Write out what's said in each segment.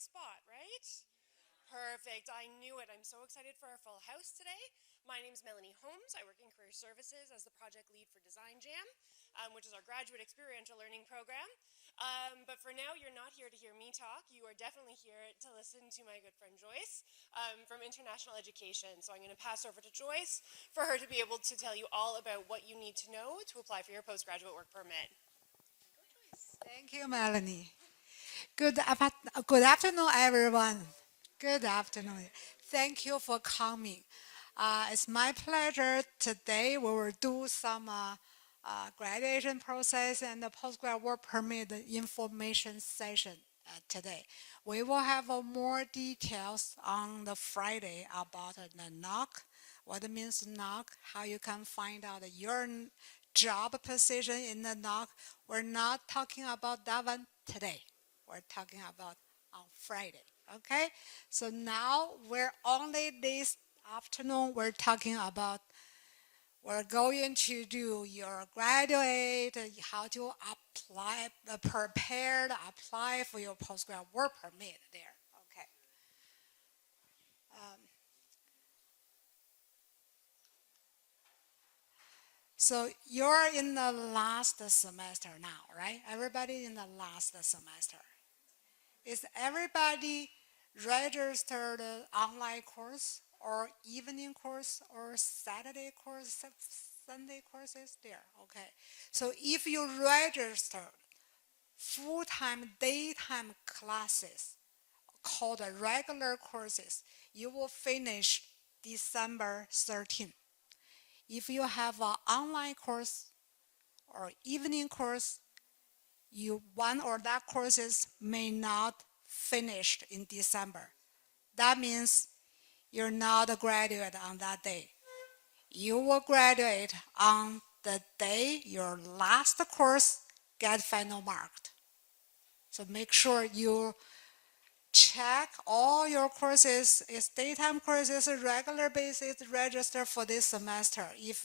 right spot, right? Perfect. I knew it. I'm so excited for our full house today. My name is Melanie Holmes. I work in Career Services as the project lead for Design Jam, which is our graduate experiential learning program. But for now, you're not here to hear me talk. You are definitely here to listen to my good friend Joyce from International Education. So I'm going to pass over to Joyce for her to be able to tell you all about what you need to know to apply for your postgraduate work permit. Go, Joyce. Thank you, Melanie. Good afternoon, everyone. Good afternoon. Thank you for coming. It's my pleasure. Today we will do some graduation process and the postgrad work permit information session today. We will have more details on the Friday about the knock, what it means knock, how you can find out your job position in the knock. We're not talking about that one today. We're talking about on Friday. Okay? So now we're only this afternoon we're talking about we're going to do your graduate, how to apply, prepare to apply for your postgrad work permit there. Okay. Um, so you're in the last semester now, right? Everybody in the last semester. Is everybody registered online course or evening course or Saturday course, Sunday courses there? Okay. So if you registered full-time daytime classes called regular courses, you will finish December 13th. If you have an online course or evening course, one or that courses may not finish in December. That means you're not a graduate on that day. You will graduate on the day your last course get final marked. So make sure you check all your courses. Is daytime courses a regular basis register for this semester? If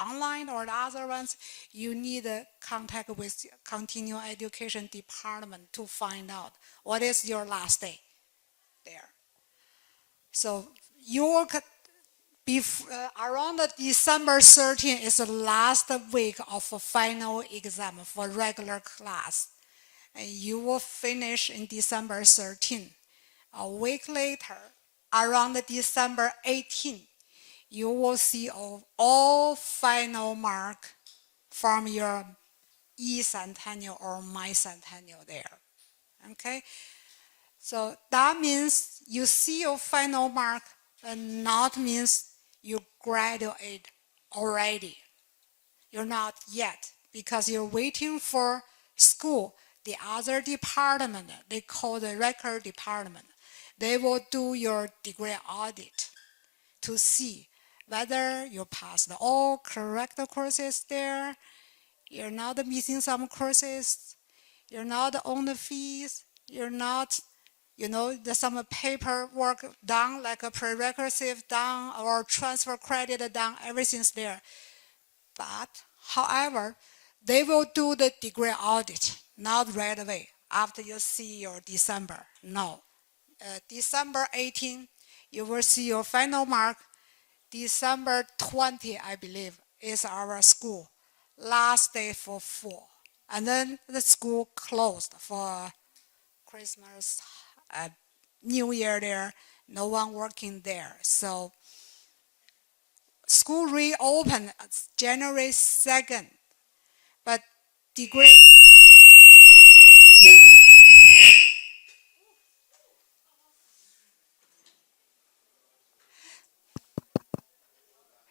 online or the other ones, you need a contact with continuing education department to find out what is your last day there. So your around December 13th is the last week of a final exam for regular class. And you will finish in December 13th. A week later, around December 18th, you will see all final mark from your e-centennial or my centennial there. Okay? So that means you see your final mark, but not means you graduate already. You're not yet because you're waiting for school. The other department, they call the record department. They will do your degree audit to see whether you passed all correct courses there, you're not missing some courses, you're not on the fees, you're not, there's some paperwork done, like a prerequisite done or transfer credit done, everything's there. But, however, they will do the degree audit, not right away after you see your December. No. December 18, you will see your final mark. December 20, I believe, is our school last day for fall. And then the school closed for Christmas, New Year there, no one working there. So school reopened January 2nd, but degree.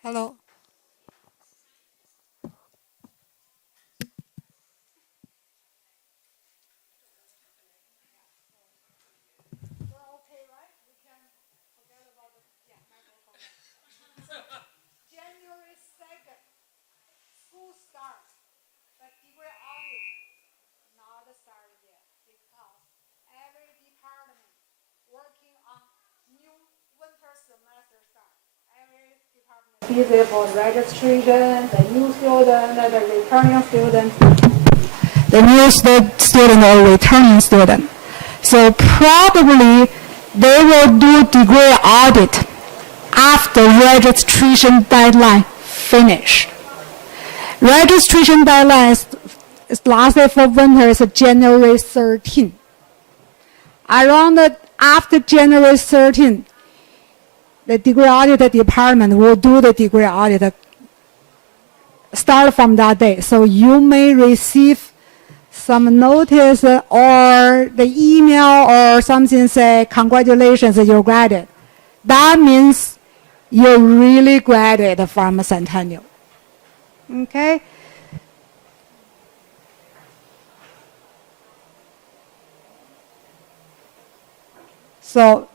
Hello. January 2nd, school starts, but degree audit not started yet because every department working on new winter semester start. Every department busy for registration, the new student, the returning student, the new student or returning student. So probably they will do degree audit after registration deadline finish. Registration deadline is lasted for winter is January 13. Around after January 13, the degree audit department will do the degree audit start from that day. So you may receive some notice or the email or something say, congratulations, you graduated. That means you really graduated from Centennial. Okay? So,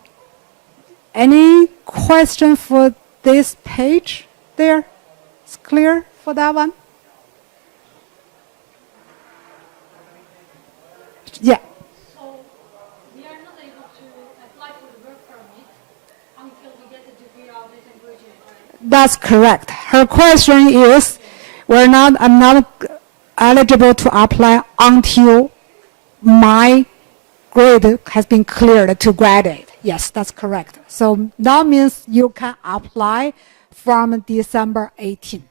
any question for this page there? It's clear for that one? Yeah. So we are not able to apply for the work permit until we get the degree audit and graduate, right? That's correct. Her question is, I'm not eligible to apply until my grade has been cleared to graduate. Yes, that's correct. So that means you can apply from December 18.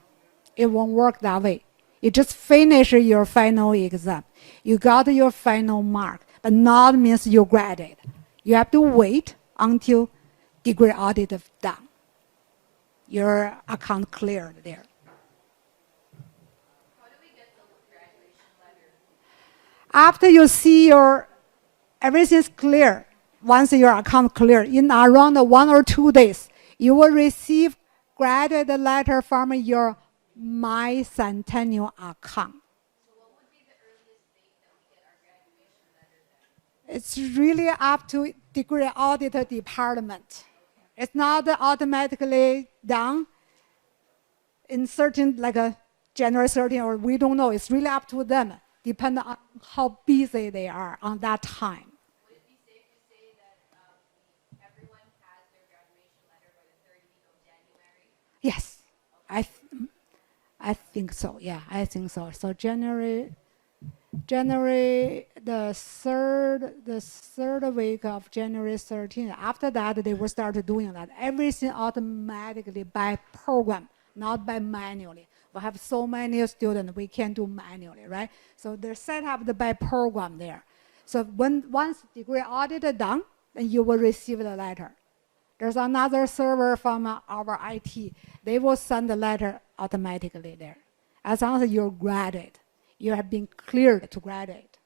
It won't work that way. You just finish your final exam. You got your final mark, but not means you graduate. You have to wait until degree audit is done. Your account cleared there. How do we get the graduation letter? After you see everything's clear, once your account clear, in around 1 or 2 days, you will receive graduate letter from your My Centennial account. So what would be the earliest date that we get our graduation letter then? It's really up to degree audit department. It's not automatically done in certain, like a January 13, or we don't know. It's really up to them, depending on how busy they are on that time. Would it be safe to say that everyone has their graduation letter by the third week of January? Yes, I think so. Yeah, I think so. So January the third week of January 13. After that, they will start doing that. Everything automatically by program, not by manually. We have so many students, we can't do manually, right? So they're set up by program there. So once degree audit is done, then you will receive the letter. There's another server from our IT. They will send the letter automatically there. As long as you're graduate, you have been cleared to graduate.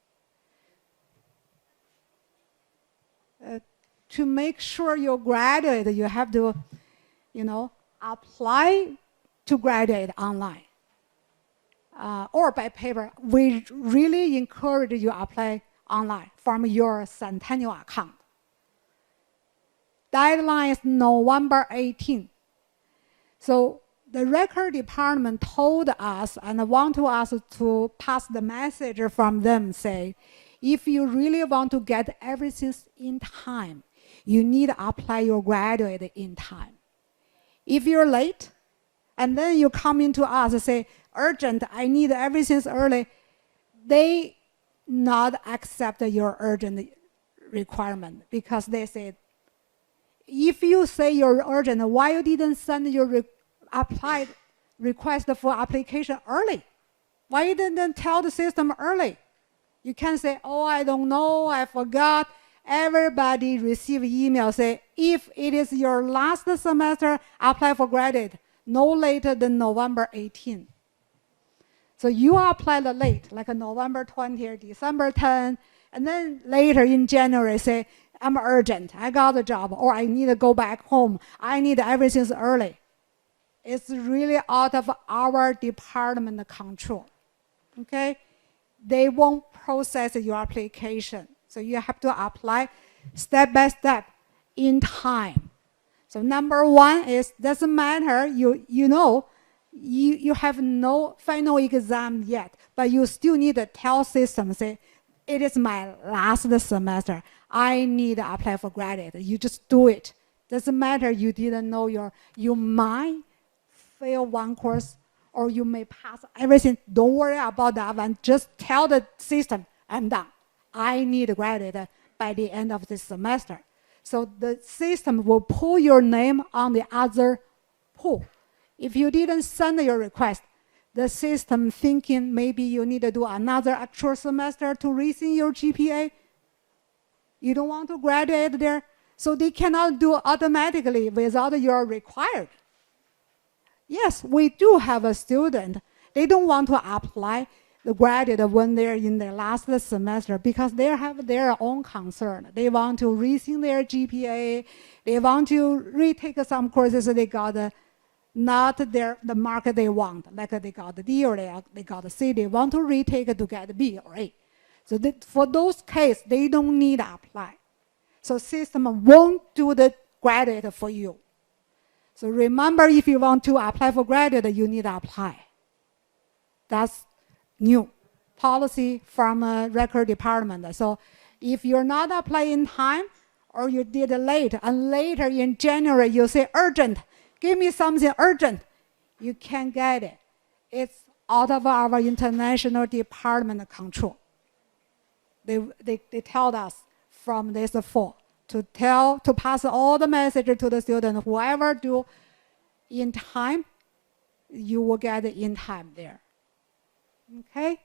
To make sure you graduate, you have to, apply to graduate online or by paper. We really encourage you apply online from your Centennial account. Deadline is November 18. So the record department told us and wanted us to pass the message from them, say, if you really want to get everything in time, you need to apply your graduate in time. If you're late, and then you come into us and say, urgent, I need everything early, they not accept your urgent requirement because they say, if you say you're urgent, why you didn't send your applied request for application early? Why you didn't tell the system early? You can say, oh, I don't know, I forgot. Everybody receive email say, if it is your last semester, apply for graduate, no later than November 18. So you applied late, like November 20 or December 10, and then later in January say, I'm urgent, I got a job, or I need to go back home, I need everything early. It's really out of our department control, okay? They won't process your application. So you have to apply step by step in time. So number one is, doesn't matter, you have no final exam yet, but you still need to tell system, say, it is my last semester, I need to apply for graduate. You just do it. Doesn't matter you didn't know you might fail one course or you may pass everything. Don't worry about that one. Just tell the system, I'm done. I need a graduate by the end of the semester. So the system will pull your name on the other pool. If you didn't send your request, the system thinking maybe you need to do another extra semester to raise your GPA. You don't want to graduate there, so they cannot do automatically without your required. Yes, we do have a student. They don't want to apply the graduate when they're in their last semester because they have their own concern. They want to raise their GPA. They want to retake some courses they got not the mark they want, like they got a D or they got a C. They want to retake to get B or A. So for those cases, they don't need to apply. So system won't do the graduate for you. So remember, if you want to apply for graduate, you need to apply. That's new policy from a record department. So if you're not applying in time or you did it late, and later in January you say urgent, give me something urgent, you can't get it. It's out of our international department control. They tell us from this fall to pass all the message to the student, whoever do in time, you will get it in time there. Okay?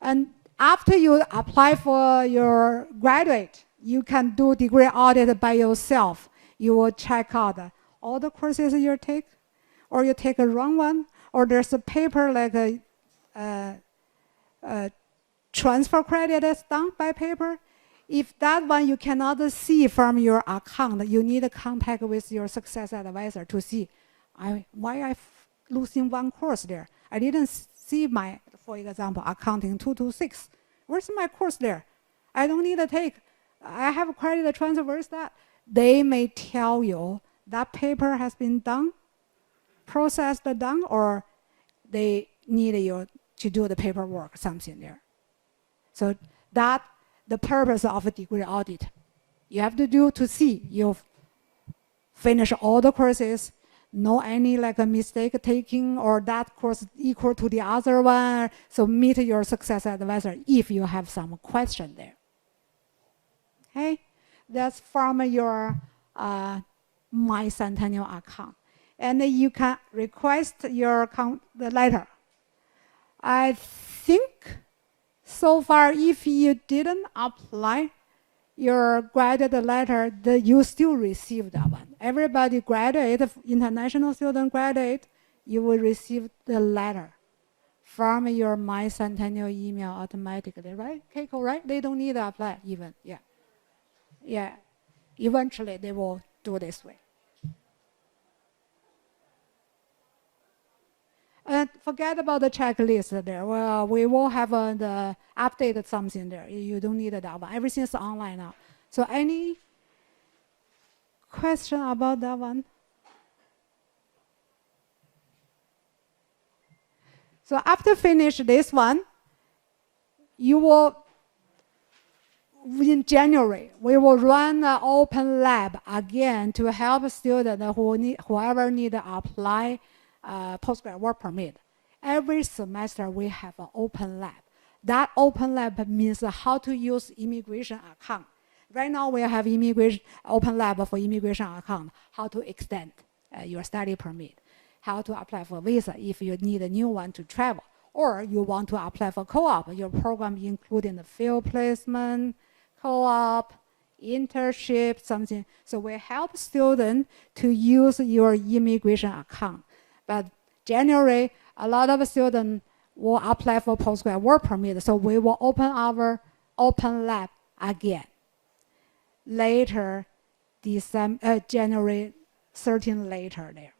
And after you apply for your graduate, you can do degree audit by yourself. You will check out all the courses you take, or you take a wrong one, or there's a paper like a transfer credit is done by paper. If that one you cannot see from your account, you need to contact with your success advisor to see why I'm losing one course there. I didn't see my, for example, accounting 226. Where's my course there? I don't need to take. I have credit transfer. Where's that? They may tell you that paper has been done, processed, done, or they need you to do the paperwork, something there. So that the purpose of a degree audit. You have to do to see you've finished all the courses, no any like a mistake taking or that course equal to the other one. So meet your success advisor if you have some question there. Okay, that's from your My Centennial account. And you can request your the letter. I think so far, if you didn't apply your graduate letter, you still receive that one. Everybody graduate, international student graduate, you will receive the letter from your My Centennial email automatically, right? Keiko, right? They don't need to apply even, yeah. Yeah, eventually they will do this way. And forget about the checklist there. Well, we will have the updated something there. You don't need that one. Everything is online now. So any question about that one? So after finish this one, you will, in January, we will run an open lab again to help students whoever need to apply postgrad work permit. Every semester we have an open lab. That open lab means how to use immigration account. Right now we have open lab for immigration account, how to extend your study permit, how to apply for visa if you need a new one to travel, or you want to apply for co-op, your program including the field placement, co-op, internship, something. So we help students to use your immigration account. But January, a lot of students will apply for postgrad work permit, so we will open our open lab again. Later, January 13 later there.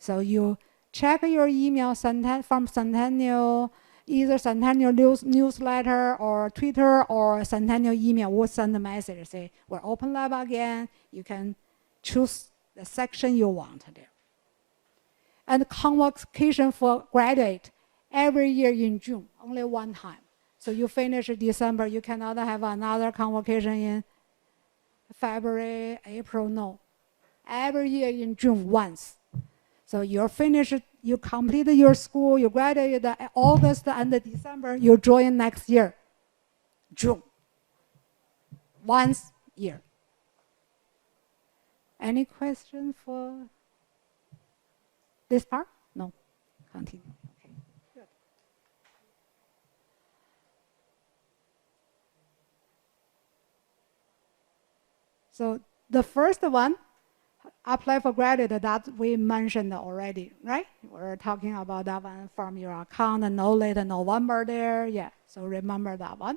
So you check your email from Centennial, either Centennial newsletter or Twitter or Centennial email will send a message, say, we're open lab again. You can choose the section you want there. And convocation for graduate every year in June, only one time. So you finish December, you cannot have another convocation in February, April, no. Every year in June once. So you're finished, you complete your school, you graduate August and December, you join next year, June. once a year. Any question for this part? No. Continue. Okay. Good. So the first one, apply for graduate, that we mentioned already, right? We're talking about that one from your account, no later November there. Yeah, so remember that one.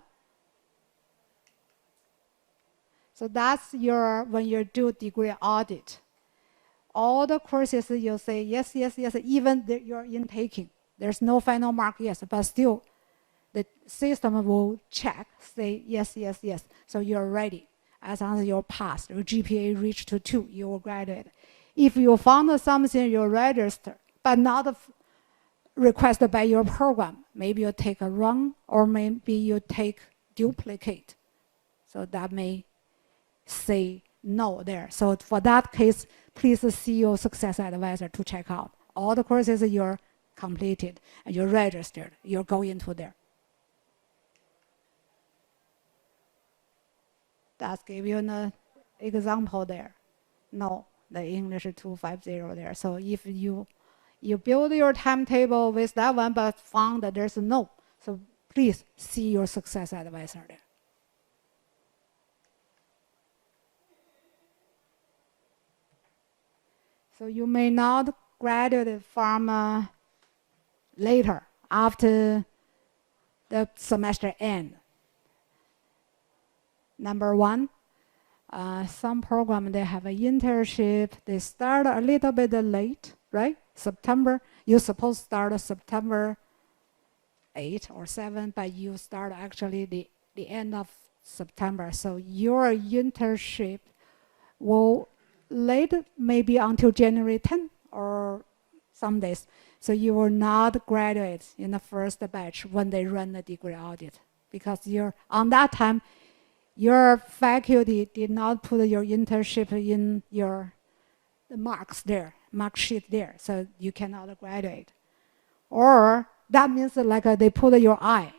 So that's your, when you do degree audit, all the courses you say yes, yes, yes, even you're intaking. There's no final mark, yes, but still the system will check, say yes, yes, yes. So you're ready. As long as you pass, your GPA reached to 2, you will graduate. If you found something, you register, but not requested by your program, maybe you take a run, or maybe you take duplicate. So that may say no there. So for that case, please see your success advisor to check out all the courses you're completed and you're registered, you're going to there. That's give you an example there. No, the English 250 there. So if you build your timetable with that one, but found that there's no, so please see your success advisor there. So you may not graduate from later, after the semester end. Number one, some program, they have an internship. They start a little bit late, right? September, you're supposed to start September 8 or 7, but you start actually the end of September. So your internship will late, maybe until January 10 or some days. So you will not graduate in the first batch when they run the degree audit, because you're on that time, your faculty did not put your internship in your marks there, mark sheet there, so you cannot graduate. Or that means like they put your eye.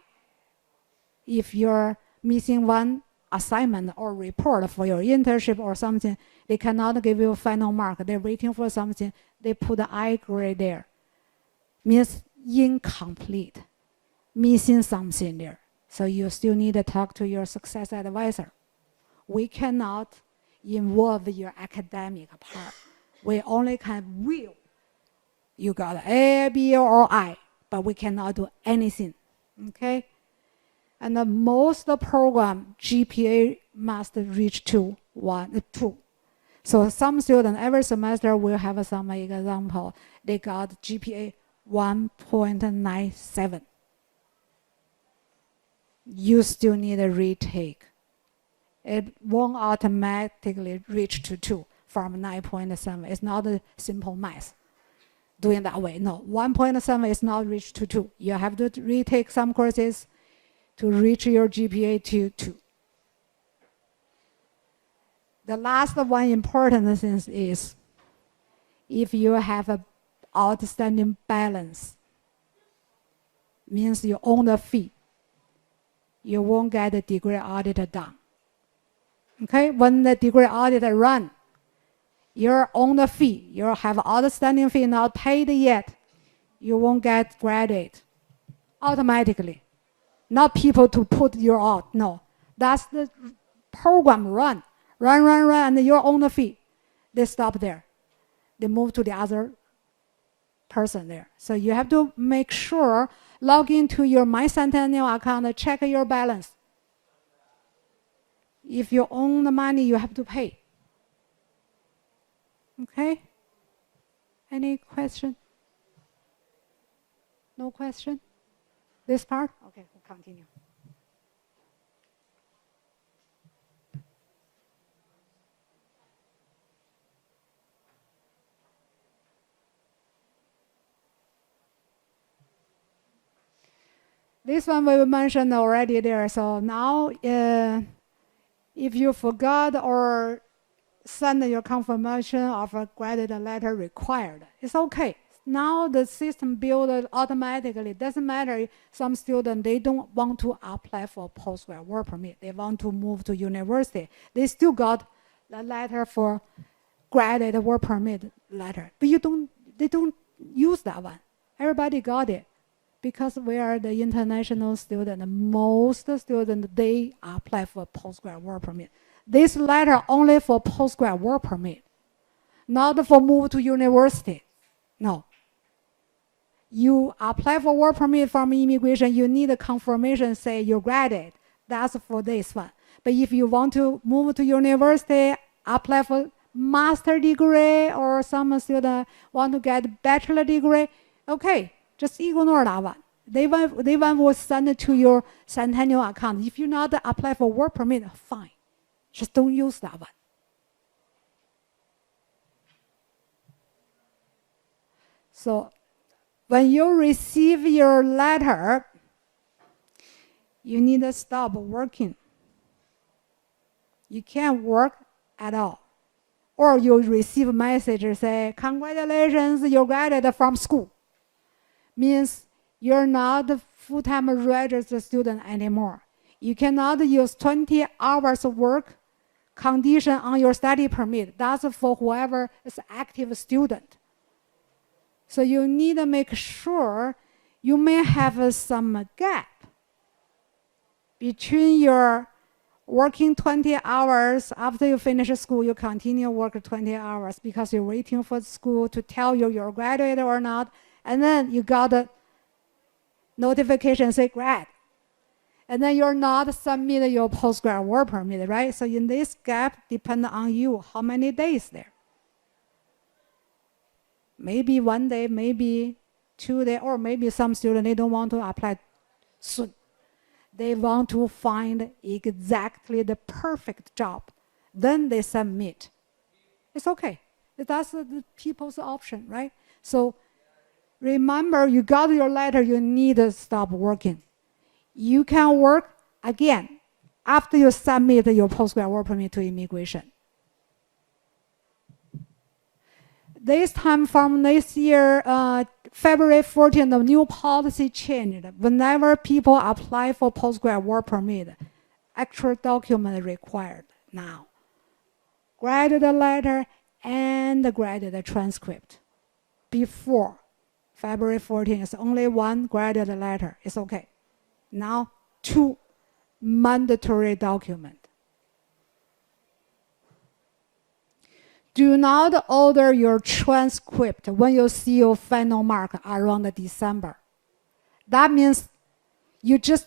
If you're missing one assignment or report for your internship or something, they cannot give you a final mark. They're waiting for something. They put the I grade there. Means incomplete, missing something there. So you still need to talk to your success advisor. We cannot involve your academic part. We only can will. You got A, B, or I, but we cannot do anything. Okay? And the most program GPA must reach to 2. So some students every semester will have some example. They got GPA 1.97. You still need a retake. It won't automatically reach to 2 from 9.7. It's not a simple math doing that way. No, 1.7 is not reached to 2. You have to retake some courses to reach your GPA to 2. The last one important thing is, if you have an outstanding balance, means you own the fee, you won't get the degree audit done. Okay, when the degree audit run, you're on the fee, you have outstanding fee not paid yet, you won't get graduate automatically. Not people to put you out, no. That's the program run, and you're on the fee. They stop there. They move to the other person there. So you have to make sure, log into your MyCentennial account, check your balance. If you own the money, you have to pay. Okay? Any question? No question? This part? Okay, we'll continue. This one we mentioned already there. So now, if you forgot or send your confirmation of a graduate letter required, it's okay. Now the system built it automatically. Doesn't matter. Some students, they don't want to apply for postgrad work permit. They want to move to university. They still got the letter for graduate work permit letter. But they don't use that one. Everybody got it. Because we are the international student, most students, they apply for postgrad work permit. This letter only for postgrad work permit, not for move to university. No. You apply for work permit from immigration, you need a confirmation say you graduate. That's for this one. But if you want to move to university, apply for master degree, or some student want to get bachelor degree, okay, just ignore that one. They will send it to your Centennial account. If you not apply for work permit, fine. Just don't use that one. So when you receive your letter, you need to stop working. You can't work at all. Or you receive a message say, congratulations, you graduated from school. Means you're not a full-time registered student anymore. You cannot use 20 hours of work condition on your study permit. That's for whoever is active student. So you need to make sure you may have some gap between your working 20 hours. After you finish school, you continue work 20 hours because you're waiting for school to tell you you're graduated or not. And then you got a notification say grad. And then you're not submit your postgrad work permit, right? So in this gap, depend on you, how many days there. Maybe 1 day, maybe 2 days, or maybe some students, they don't want to apply soon. They want to find exactly the perfect job. Then they submit. It's okay. That's the people's option, right? So remember, you got your letter, you need to stop working. You can work again after you submit your postgrad work permit to immigration. This time from this year, February 14th, the new policy changed. Whenever people apply for postgrad work permit, actual document required now. Graduate letter and the graduate transcript. Before February 14th, it's only one graduate letter. It's okay. Now, 2 mandatory documents. Do not order your transcript when you see your final mark around December. That means you just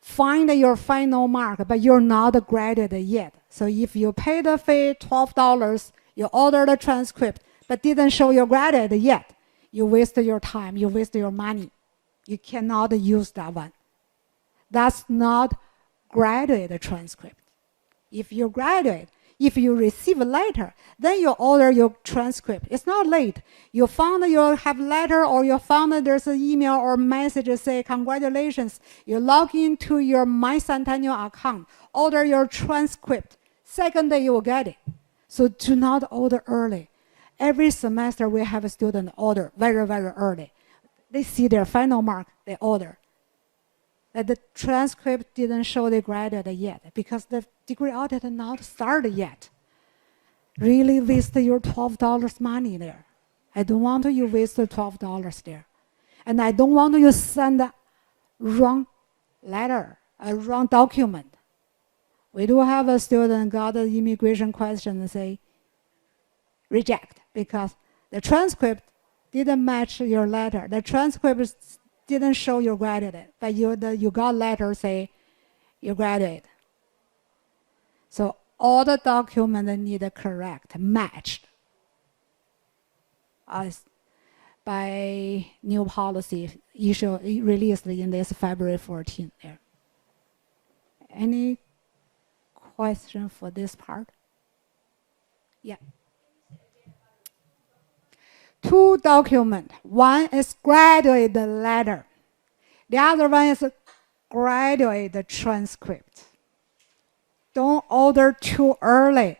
find your final mark, but you're not graduated yet. So if you pay the fee, $12, you order the transcript, but didn't show you're graduated yet, you waste your time, you waste your money. You cannot use that one. That's not graduate transcript. If you graduate, if you receive a letter, then you order your transcript. It's not late. You found you have letter, or you found there's an email or message that say congratulations. You log into your My Centennial account, order your transcript. Second day you will get it. So do not order early. Every semester we have a student order very, very early. They see their final mark, they order. That the transcript didn't show they graduated yet because the degree audit not started yet. Really waste your $12 money there. I don't want you waste the $12 there. And I don't want you send a wrong letter, a wrong document. We do have a student got an immigration question and say, reject, because the transcript didn't match your letter. The transcript didn't show you graduated, but you got letter say you graduate. So all the documents need correct, matched by new policy released in this February 14th there. Any question for this part? Yeah. 2 documents. One is graduate letter. The other one is graduate transcript. Don't order too early.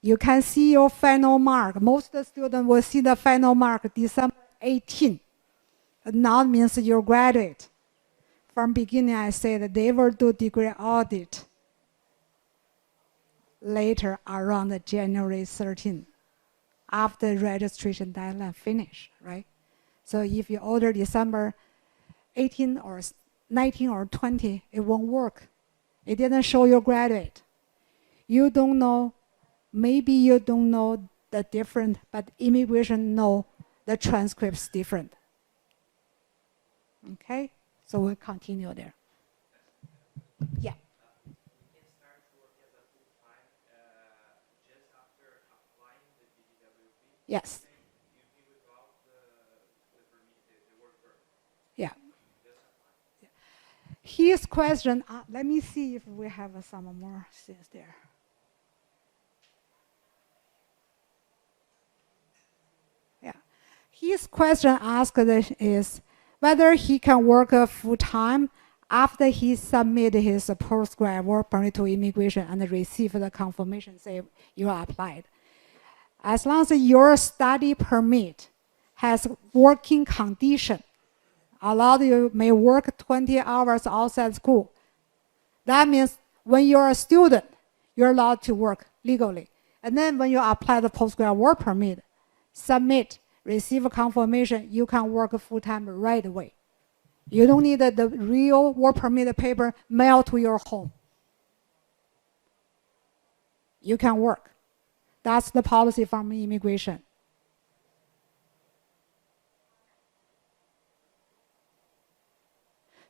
You can see your final mark. Most students will see the final mark December 18. Now means you graduate. From beginning, I said they will do degree audit later around January 13, after registration deadline finish, right? So if you order December 18 or 19 or 20, it won't work. It didn't show you graduate. You don't know, maybe you don't know the different, but immigration know the transcript's different. Okay, so we'll continue there. Yeah. Yes. Yeah. His question, let me see if we have some more things there. Yeah. His question asked is whether he can work full-time after he submit his postgrad work permit to immigration and receive the confirmation say you are applied. As long as your study permit has working condition, allowed you may work 20 hours outside school. That means when you're a student, you're allowed to work legally. And then when you apply the postgrad work permit, submit, receive a confirmation, you can work full-time right away. You don't need the real work permit paper mailed to your home. You can work. That's the policy from immigration.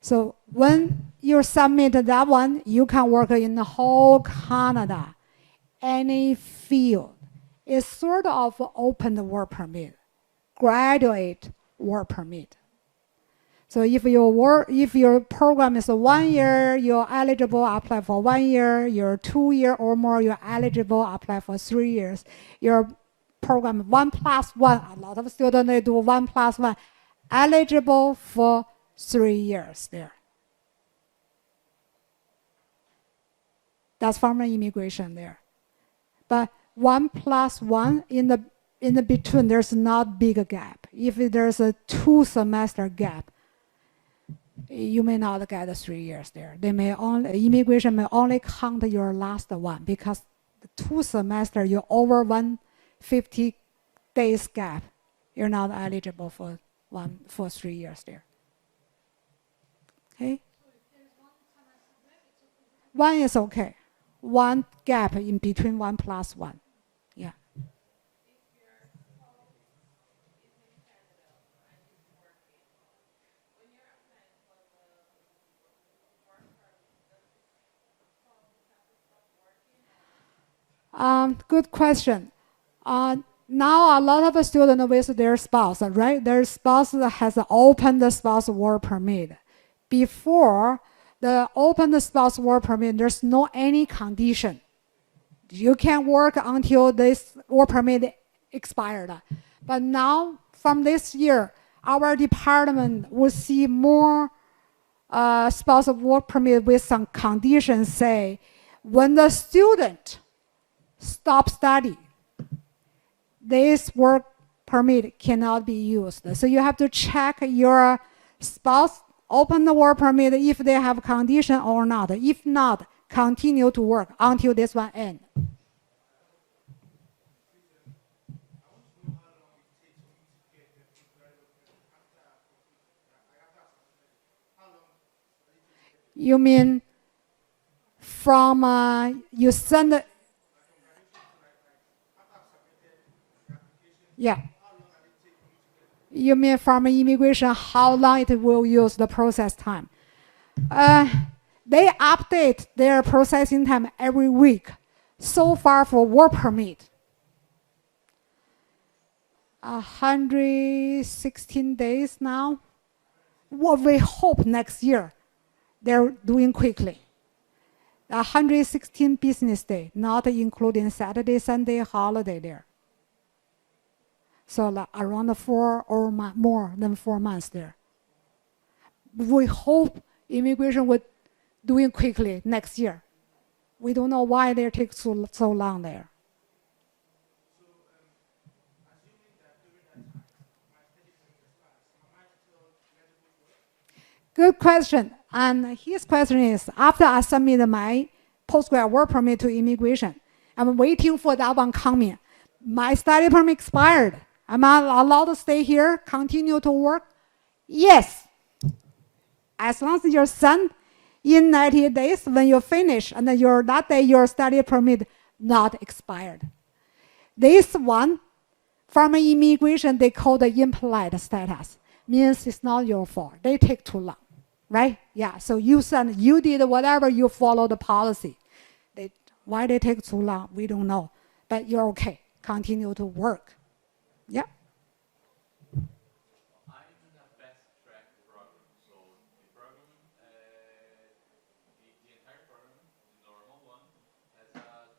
So when you submit that one, you can work in the whole Canada, any field. It's sort of open work permit, graduate work permit. So if your program is 1 year, you're eligible apply for 1 year. You're 2 year or more, you're eligible apply for 3 years. Your program 1+1, a lot of students they do 1+1, eligible for 3 years there. That's from the immigration there. But 1+1 in the between, there's not big gap. If there's a 2 semester gap, you may not get the 3 years there. Immigration may only count your last one because the 2 semester you're over 150 days gap. You're not eligible for 3 years there. Okay. One is okay. One gap in between 1+1. Yeah. Good question. Now a lot of students with their spouse, right? Their spouse has opened the spouse work permit. Before the open spouse work permit, there's no any condition. You can work until this work permit expired. But now, from this year, our department will see more spouse work permit with some conditions. Say, when the student stops study, this work permit cannot be used. So you have to check your spouse open the work permit if they have condition or not. If not, continue to work until this one ends. You mean from you send it? Yeah. You mean from immigration, how long it will use the process time? They update their processing time every week. So far for work permit, 116 days now. What we hope next year, they're doing quickly. 116 business days, not including Saturday, Sunday, holiday there. So like around 4 or more than 4 months there. We hope immigration would doing quickly next year. We don't know why they take so long there. Good question. And his question is, after I submit my postgrad work permit to immigration, I'm waiting for that one coming. My study permit expired. Am I allowed to stay here, continue to work? Yes. As long as you're sent in 90 days when you finish, and then that day your study permit not expired. This one, from immigration, they call the impolite status. Means it's not your fault. They take too long, right? Yeah, so you did whatever, you follow the policy. Why they take too long, we don't know. But you're okay. Continue to work. Yeah. I'm in a fast track program. So the program, the entire program, the normal one, has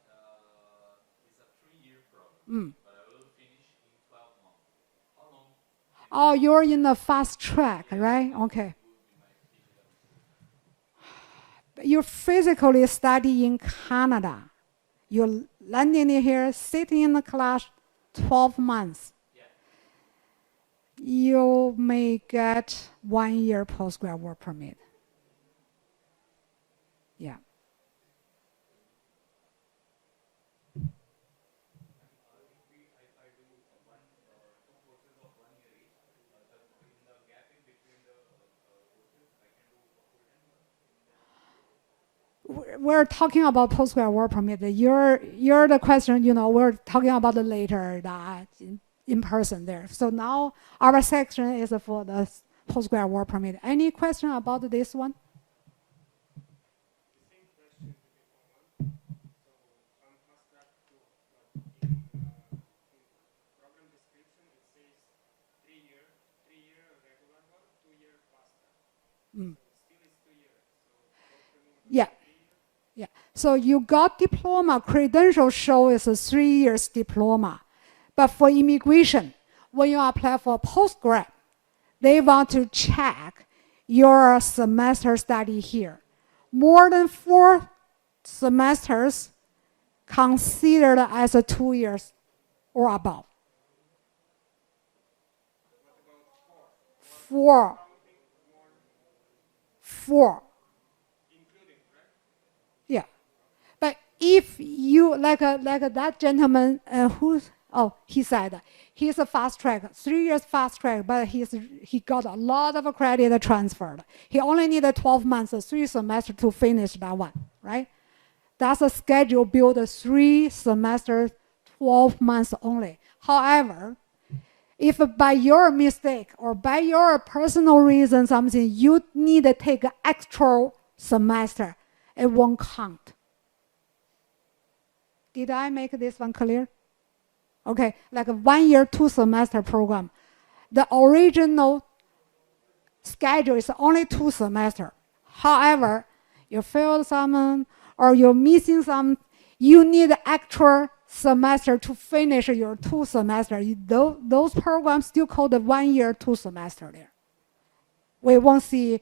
is a 3-year program. But I will finish in 12 months. How long? Oh, you're in the fast track, right? Okay. You physically study in Canada. You're landing here, sitting in the class 12 months. You may get 1 year postgrad work permit. Yeah. We're talking about postgrad work permit. You're the question, we're talking about the later that in person there. So now our section is for the postgrad work permit. Any question about this one? Yeah. Yeah. So you got diploma, credential show is a 3 years diploma. But for immigration, when you apply for postgrad, they want to check your semester study here. More than 4 semesters considered as a 2 years or above. 4. 4. Yeah. But if you, like that gentleman he said he's a fast track, 3 years fast track, but he got a lot of credit transferred. He only needed 12 months, 3 semesters to finish that one, right? That's a schedule built 3 semesters, 12 months only. However, if by your mistake or by your personal reason something, you need to take an extra semester, it won't count. Did I make this one clear? Okay, like a 1 year, 2 semester program. The original schedule is only 2 semesters. However, you failed some or you're missing some, you need extra semester to finish your 2 semesters. Those programs still called the 1 year, 2 semester there. We won't say,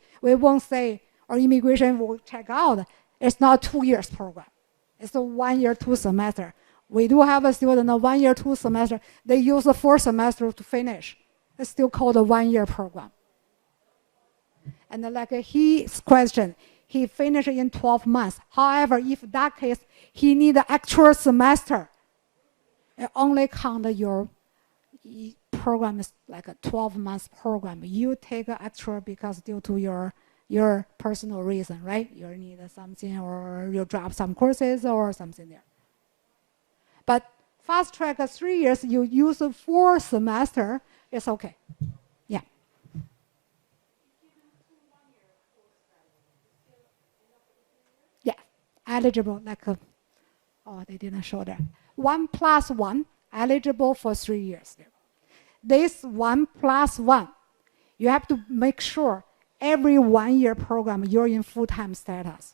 or immigration will check out, it's not 2 years program. It's a 1 year, 2 semester. We do have a student, a 1 year, 2 semester. They use a 4 semester to finish. It's still called a 1 year program. And like his question, he finished in 12 months. However, if that case, he need an extra semester. It only count your program is like a 12 months program. You take an extra because due to your personal reason, right? You need something or you drop some courses or something there. But fast track 3 years, you use 4 semester, it's okay. Yeah. Yeah, eligible like they didn't show that. 1 plus 1, eligible for 3 years. This 1 plus 1, you have to make sure every 1 year program you're in full-time status.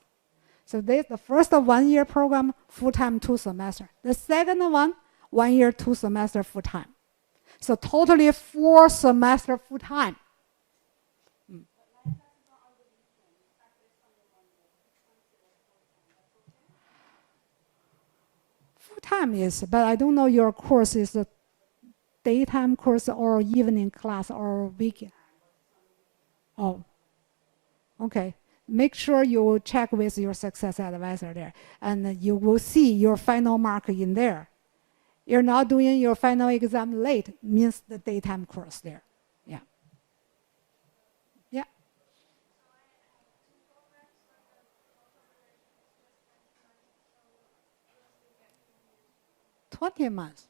So this the first 1 year program, full-time 2 semester. The second one, 1 year, 2 semester full-time. So totally 4 semester full-time. Full-time is, but I don't know your course is a daytime course or evening class or weekend. Oh. Okay. Make sure you check with your success advisor there, and you will see your final mark in there. You're not doing your final exam late, means the daytime course there. Yeah. Yeah. 20 months.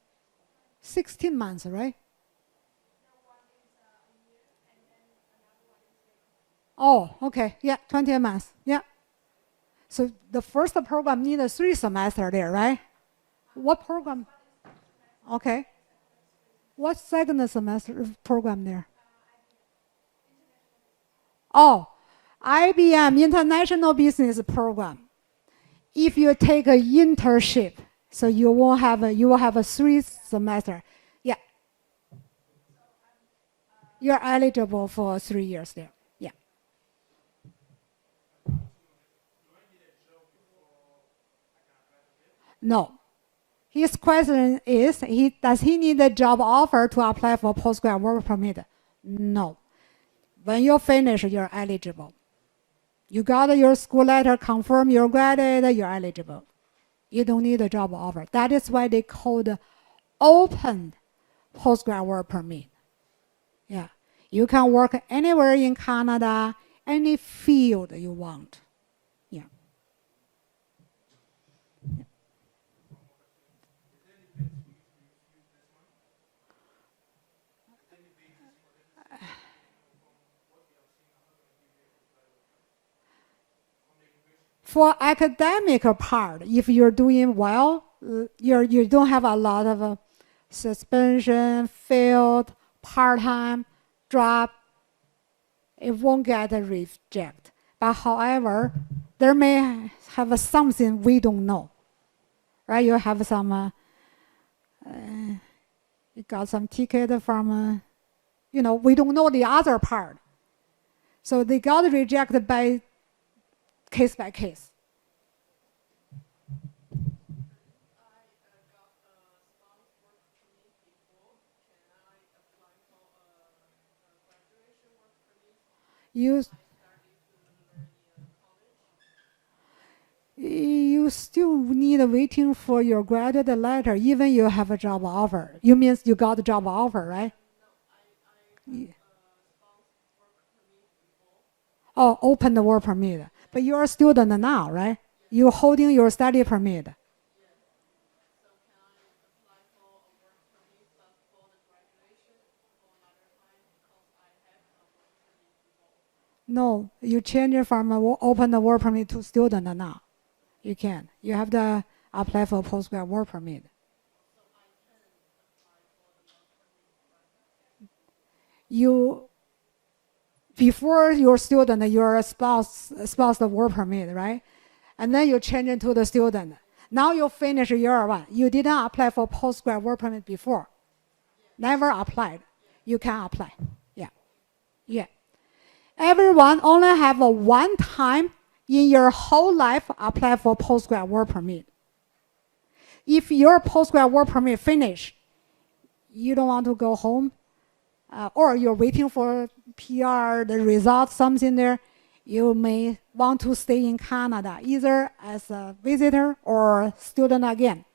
16 months, right? Oh, okay. Yeah, 20 months. Yeah. So the first program needs 3 semesters there, right? What program? Okay. What second semester program there? Oh, IBM International Business Program. If you take an internship, so you will have a 3 semester. Yeah. You're eligible for 3 years there. Yeah. No. His question is, does he need a job offer to apply for postgrad work permit? No. When you finish, you're eligible. You got your school letter, confirm you're graduated, you're eligible. You don't need a job offer. That is why they call the open postgrad work permit. Yeah. You can work anywhere in Canada, any field you want. Yeah. For academic part, if you're doing well, you don't have a lot of suspension, failed, part-time, drop, it won't get a reject. But however, there may have something we don't know, right? You have some, you got some ticket from, we don't know the other part. So they got rejected by case by case. You still need waiting for your graduate letter, even you have a job offer. You means you got a job offer, right? Oh, open the work permit. But you're a student now, right? You're holding your study permit. No, you change it from open the work permit to student now. You can. You have to apply for postgrad work permit. You before your student, you're a spouse of work permit, right? And then you change it to the student. Now you finish year 1. You didn't apply for postgrad work permit before. Never applied. You can apply. Yeah. Yeah. Everyone only have a one time in your whole life apply for postgrad work permit. If your postgrad work permit finish, you don't want to go home, or you're waiting for PR, the result, something there, you may want to stay in Canada, either as a visitor or student again.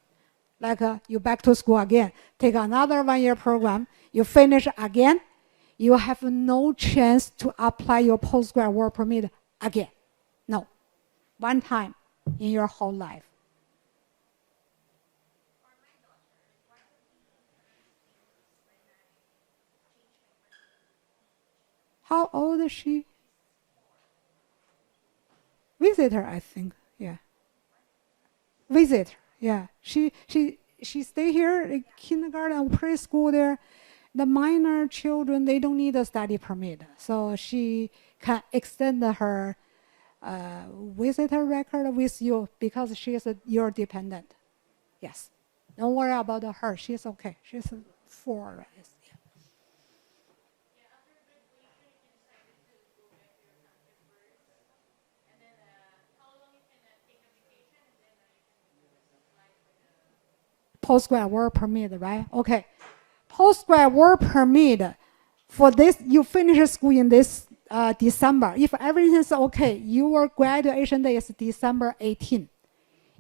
Like you back to school again, take another 1-year program, you finish again, you have no chance to apply your postgrad work permit again. No. One time in your whole life. How old is she? Visitor, I think. Yeah. Visitor. Yeah. She stay here in kindergarten and preschool there. The minor children, they don't need a study permit, so she can extend her visitor record with you because she is your dependent. Yes. Don't worry about her. She's okay. She's 4. Right? Postgrad work permit, right? Okay. Postgrad work permit for this, you finish school in this December. If everything is okay, your graduation day is December 18.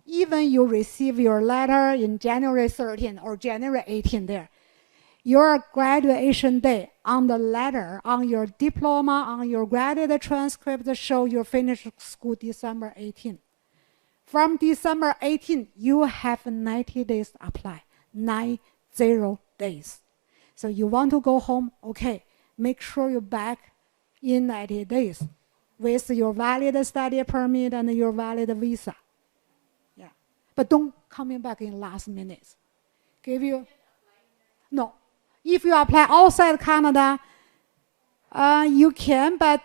Even you receive your letter in January 13 or January 18 there, your graduation day on the letter, on your diploma, on your graduate transcript show you finished school December 18. From December 18, you have 90 days to apply, 90 days. So you want to go home, okay, make sure you're back in 90 days with your valid study permit and your valid visa. Yeah, but don't coming back in last minute. Give you, no. If you apply outside Canada, you can, but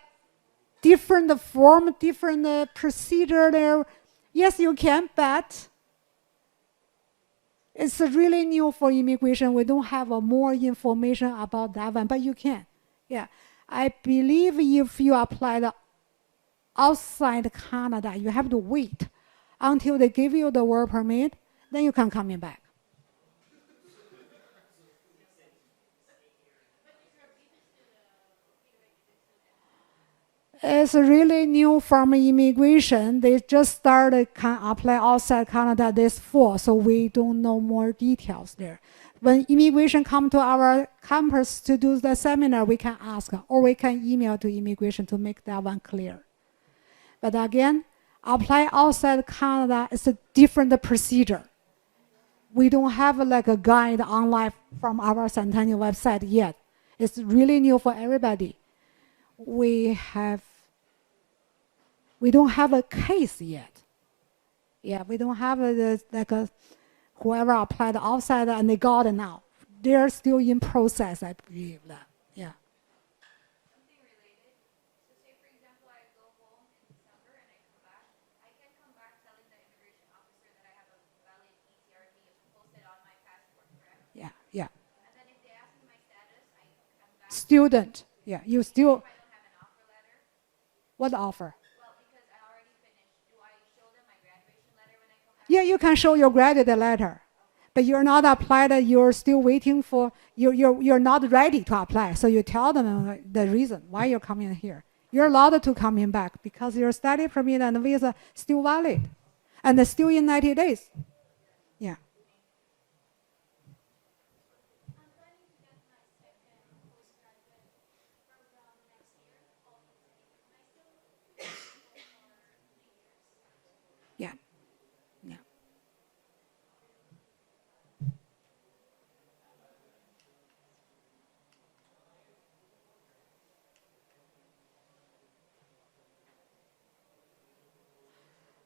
different form, different procedure there. Yes, you can, but it's really new for immigration. We don't have more information about that one, but you can. Yeah, I believe if you apply the outside Canada, you have to wait until they give you the work permit, then you can come in back. It's really new from immigration. They just started can apply outside Canada this fall, so we don't know more details there. When immigration come to our campus to do the seminar, we can ask, or we can email to immigration to make that one clear. But again, apply outside Canada is a different procedure. We don't have like a guide online from our Centennial website yet. It's really new for everybody. We don't have a case yet. Yeah, we don't have whoever applied outside and they got it now. They're still in process, I believe that. Yeah. Something related. So say for example I go home in December and I come back. I can come back telling the immigration officer that I have a valid ETRV posted on my passport, correct? Yeah, yeah. And then if they ask me my status, I come back. Student. Yeah, you still. If I don't have an offer letter. What offer? Well, because I already finished. Do I show them my graduation letter when I come back? Yeah, you can show your graduate letter. But you're not applied, you're still waiting for, you're not ready to apply. So you tell them the reason why you're coming here. You're allowed to come in back because your study permit and visa still valid. And it's still in 90 days. Yeah. Yeah. Yeah.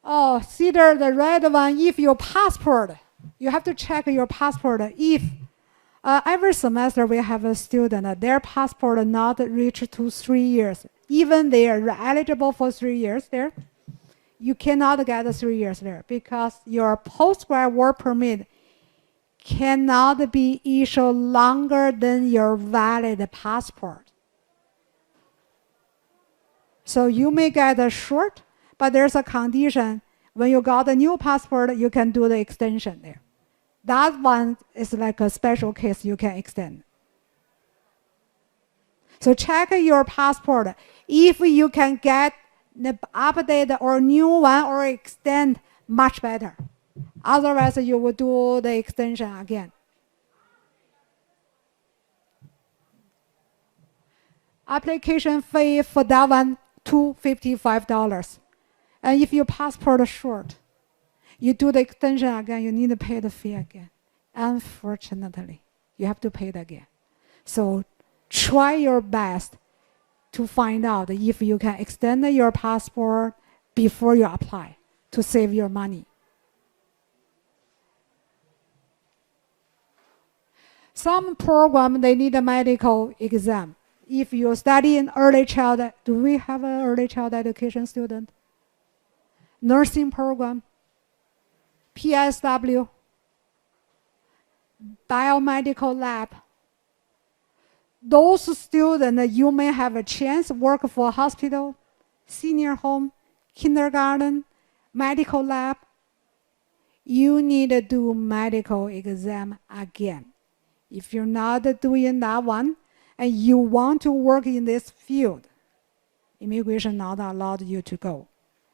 Oh, see there, the red one, if your passport, you have to check your passport. If every semester we have a student, their passport not reach to 3 years. Even they are eligible for 3 years there, you cannot get 3 years there because your postgrad work permit cannot be issued longer than your valid passport. So you may get a short, but there's a condition. When you got a new passport, you can do the extension there. That one is like a special case you can extend. So check your passport. If you can get the update or new one or extend, much better. Otherwise, you will do the extension again. Application fee for that one, $255. And if your passport is short, you do the extension again, you need to pay the fee again. Unfortunately, you have to pay it again. So try your best to find out if you can extend your passport before you apply to save your money. Some program, they need a medical exam. If you study in early child, do we have an early child education student? Nursing program, PSW, biomedical lab. Those students, you may have a chance work for a hospital, senior home, kindergarten, medical lab. You need to do medical exam again. If you're not doing that one, and you want to work in this field, immigration not allowed you to go.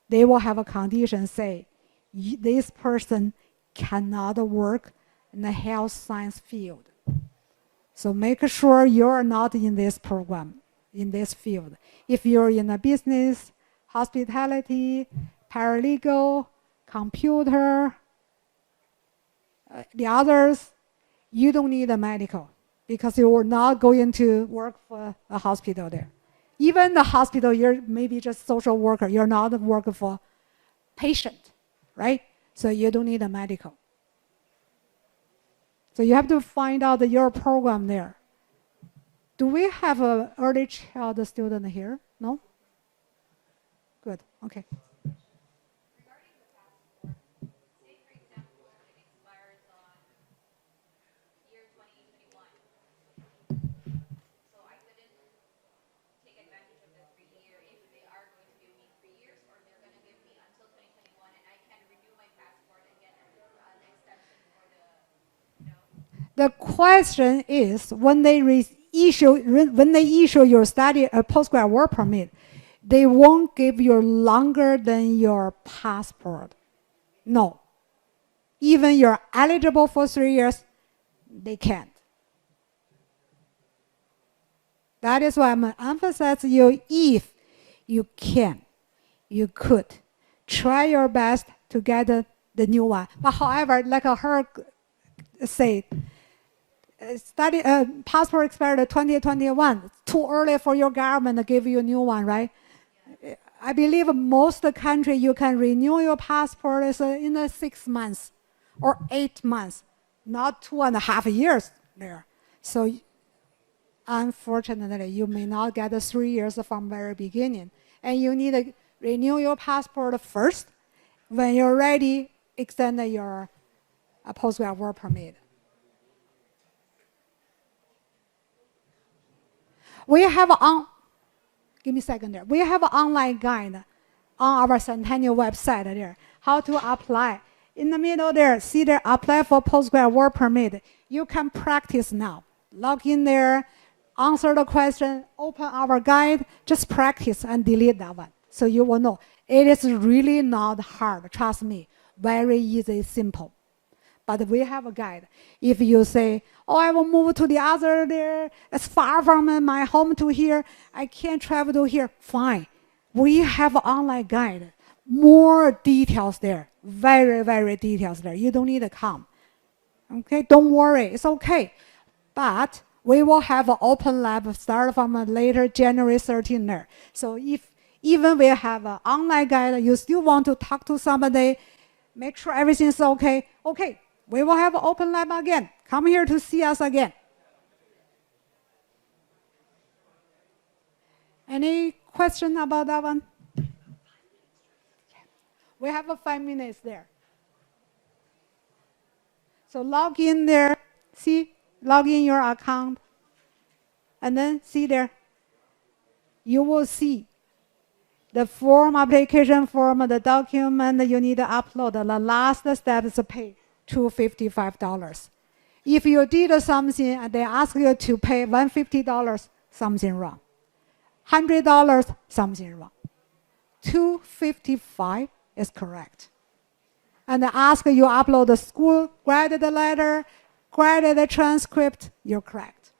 They will have a condition say, this person cannot work in the health science field. So make sure you're not in this program, in this field. If you're in a business, hospitality, paralegal, computer, the others, you don't need a medical because you are not going to work for a hospital there. Even the hospital, you're maybe just social worker. You're not working for patient, right? So you don't need a medical. So you have to find out your program there. Do we have an early child student here? No? Good, okay. Regarding the passport, say for example it expires on year 2021, so I couldn't take advantage of the 3 year if they are going to give me 3 years, or they're going to give me until 2021 and I can renew my passport and get an extension for the, you know. The question is, when they issue your study a postgrad work permit, they won't give you longer than your passport. No. Even you're eligible for 3 years, they can't. That is why I'm emphasizing you, if you can, you could try your best to get the new one. But however, like her said, passport expired 2021. Too early for your government to give you a new one, right? I believe most country you can renew your passport is in 6 months or 8 months, not 2.5 years there. So unfortunately, you may not get the 3 years from very beginning, and you need to renew your passport first. When you're ready, extend your postgrad work permit. We have give me a second there. We have an online guide on our Centennial website there, how to apply. In the middle there, see there, apply for postgrad work permit. You can practice now. Log in there, answer the question, open our guide, just practice and delete that one. So you will know. It is really not hard, trust me. Very easy, simple. But we have a guide. If you say, oh, I will move to the other there, it's far from my home to here, I can't travel to here, fine. We have an online guide. More details there, very, very details there. You don't need to come. Okay, don't worry, it's okay. But we will have an open lab start from later January 13 there. So if even we have an online guide, you still want to talk to somebody, make sure everything's okay, okay. We will have an open lab again. Come here to see us again. Any question about that one? We have 5 minutes there. So log in there, see, log in your account, and then see there. You will see the form, application form, the document you need to upload. The last step is to pay $255. If you did something and they ask you to pay $150, something wrong. $100, something wrong. $255 is correct. And they ask you upload the school graded letter, graded transcript, you're correct.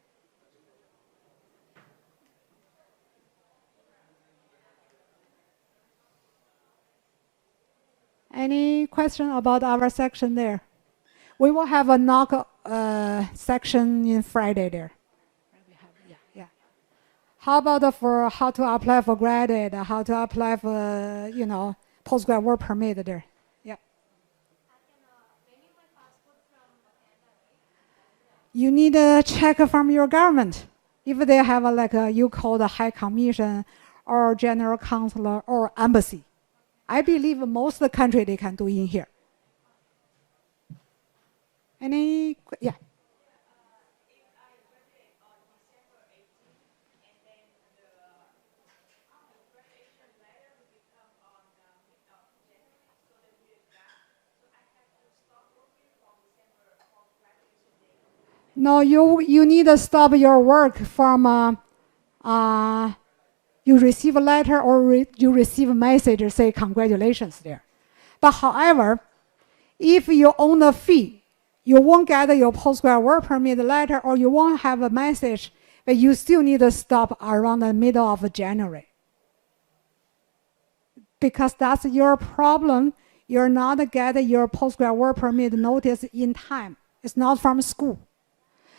Any question about our section there? We will have a knock section in Friday there. Yeah. How about for how to apply for graded, how to apply for, postgrad work permit there? Yeah. You need a check from your government. If they have you call the High Commission or General Consular or Embassy. I believe most of the country they can do in here. Yeah. No, you need to stop your work from you receive a letter or you receive a message say congratulations there. But however, if you own a fee, you won't get your postgrad work permit letter or you won't have a message, but you still need to stop around the middle of January. Because that's your problem. You're not getting your postgrad work permit notice in time. It's not from school.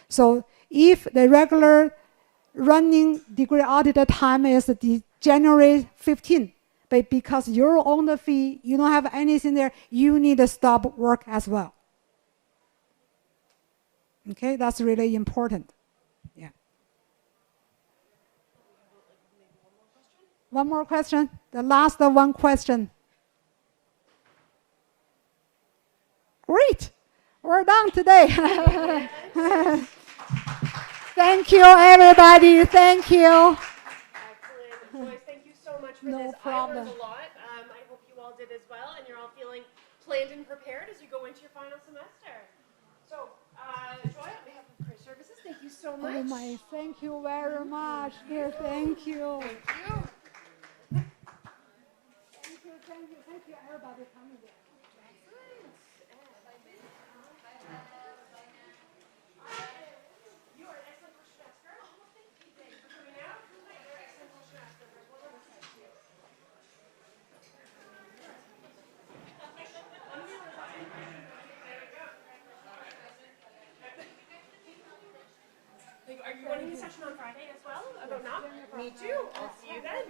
So if the regular running degree audit time is the January 15th, but because you're on the fee, you don't have anything there, you need to stop work as well. Okay, that's really important. Yeah. One more question. The last one question. Great. We're done today. Thank you, everybody. Thank you. Excellent. Joyce, thank you so much for No this. problem. I learned a lot. I hope you all did as well, and you're all feeling planned and prepared as you go into your final semester. So, Joy, on behalf of Career Services, thank you so much. Oh my, thank you very much. Dear, thank you. Thank you. Thank you, everybody coming there. You are an excellent question asker. Oh, thank you. Thanks for coming out. You're an excellent question asker. There's one other side too. Are you running a session on Friday as well? About not? Me too. I'll see you then.